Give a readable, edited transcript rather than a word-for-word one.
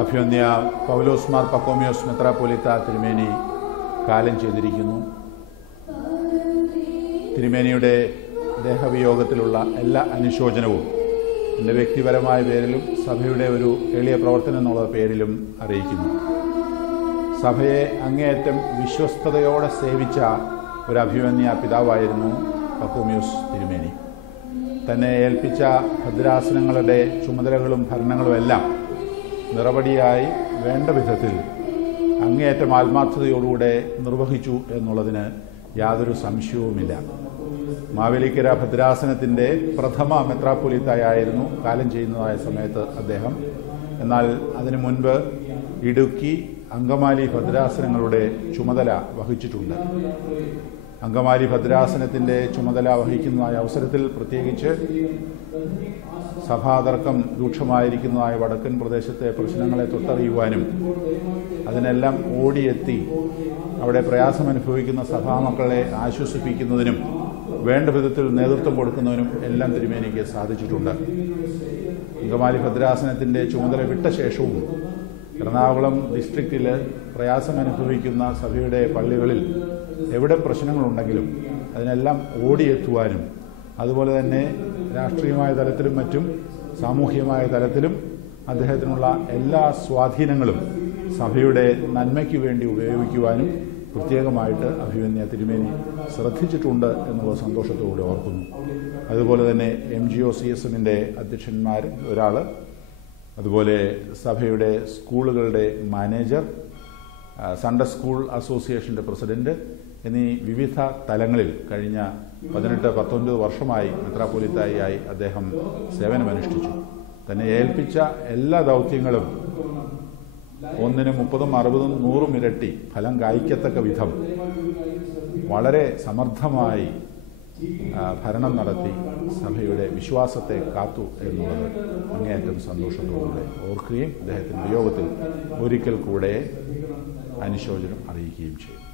അഭിവന്യ പൗലോസ് മാർ പക്കോമിയോസ് മെത്രാപ്പൊലീത്ത തിരുമേനി കാലം ചെയ്തിരിക്കുന്നു. തിരുമേനിയുടെ ദേഹവിയോഗത്തിലുള്ള എല്ലാ അനുശോചനവും എൻ്റെ വ്യക്തിപരമായ പേരിലും സഭയുടെ ഒരു എളിയ പ്രവർത്തനം എന്നുള്ള പേരിലും അറിയിക്കുന്നു. സഭയെ അങ്ങേയറ്റം വിശ്വസ്തയോടെ സേവിച്ച ഒരു അഭിവന്യ പിതാവായിരുന്നു പക്കോമിയോസ് തിരുമേനി. തന്നെ ഏൽപ്പിച്ച ഭദ്രാസനങ്ങളുടെ ചുമതലകളും ഭരണങ്ങളും എല്ലാം നിറപടിയായി വേണ്ട വിധത്തിൽ അങ്ങേയറ്റം ആത്മാർത്ഥതയോടുകൂടെ നിർവഹിച്ചു എന്നുള്ളതിന് യാതൊരു സംശയവുമില്ല. മാവേലിക്കര ഭദ്രാസനത്തിൻ്റെ പ്രഥമ മെത്രാപ്പൊലീത്തായായിരുന്നു കാലം ചെയ്യുന്നതായ സമയത്ത് അദ്ദേഹം. എന്നാൽ അതിനു മുൻപ് ഇടുക്കി, അങ്കമാലി ഭദ്രാസനങ്ങളുടെ ചുമതല വഹിച്ചിട്ടുണ്ട്. അങ്കമാലി ഭദ്രാസനത്തിൻ്റെ ചുമതല വഹിക്കുന്നതായ അവസരത്തിൽ പ്രത്യേകിച്ച് സഭാതർക്കം രൂക്ഷമായിരിക്കുന്നതായ വടക്കൻ പ്രദേശത്തെ പ്രശ്നങ്ങളെ തൊട്ടറിയുവാനും അതിനെല്ലാം ഓടിയെത്തി അവിടെ പ്രയാസമനുഭവിക്കുന്ന സഭാമക്കളെ ആശ്വസിപ്പിക്കുന്നതിനും വേണ്ട വിധത്തിൽ നേതൃത്വം കൊടുക്കുന്നതിനും എല്ലാം തിരുമേനിക്ക് സാധിച്ചിട്ടുണ്ട്. അങ്കമാലി ഭദ്രാസനത്തിൻ്റെ ചുമതല വിട്ട ശേഷവും എറണാകുളം ഡിസ്ട്രിക്റ്റിൽ പ്രയാസമനുഭവിക്കുന്ന സഭയുടെ പള്ളികളിൽ എവിടെ പ്രശ്നങ്ങളുണ്ടെങ്കിലും അതിനെല്ലാം ഓടിയെത്തുവാനും അതുപോലെ തന്നെ രാഷ്ട്രീയമായ തലത്തിലും മറ്റും സാമൂഹികമായ തലത്തിലും അദ്ദേഹത്തിനുള്ള എല്ലാ സ്വാധീനങ്ങളും സഭയുടെ നന്മയ്ക്ക് വേണ്ടി ഉപയോഗിക്കുവാനും പ്രത്യേകമായിട്ട് അഭിവന്യ തിരുമേനി ശ്രദ്ധിച്ചിട്ടുണ്ട് എന്നുള്ള സന്തോഷത്തോടെ ഓർക്കുന്നു. അതുപോലെ തന്നെ MGO-CSMൻ്റെ അധ്യക്ഷന്മാർ ഒരാൾ, അതുപോലെ സഭയുടെ സ്കൂളുകളുടെ മാനേജർ, സൺഡേ സ്കൂൾ അസോസിയേഷൻ്റെ പ്രസിഡന്റ് എന്നീ വിവിധ തലങ്ങളിൽ കഴിഞ്ഞ 18-19 വർഷമായി മെത്രാപ്പൊലീത്തായി അദ്ദേഹം സേവനമനുഷ്ഠിച്ചു. തന്നെ ഏൽപ്പിച്ച എല്ലാ ദൗത്യങ്ങളും 1-ന് 30, 60, 100 ഇരട്ടി ഫലം കായ്ക്കത്തക്ക വിധം വളരെ സമർത്ഥമായി ഭരണം നടത്തി സഭയുടെ വിശ്വാസത്തെ കാത്തു എന്നുള്ളത് അങ്ങേയറ്റം സന്തോഷത്തോടെ ഓർക്കുകയും അദ്ദേഹത്തിൻ്റെ വിയോഗത്തിൽ ഒരിക്കൽ കൂടെ അനുശോചനം അറിയിക്കുകയും ചെയ്യും.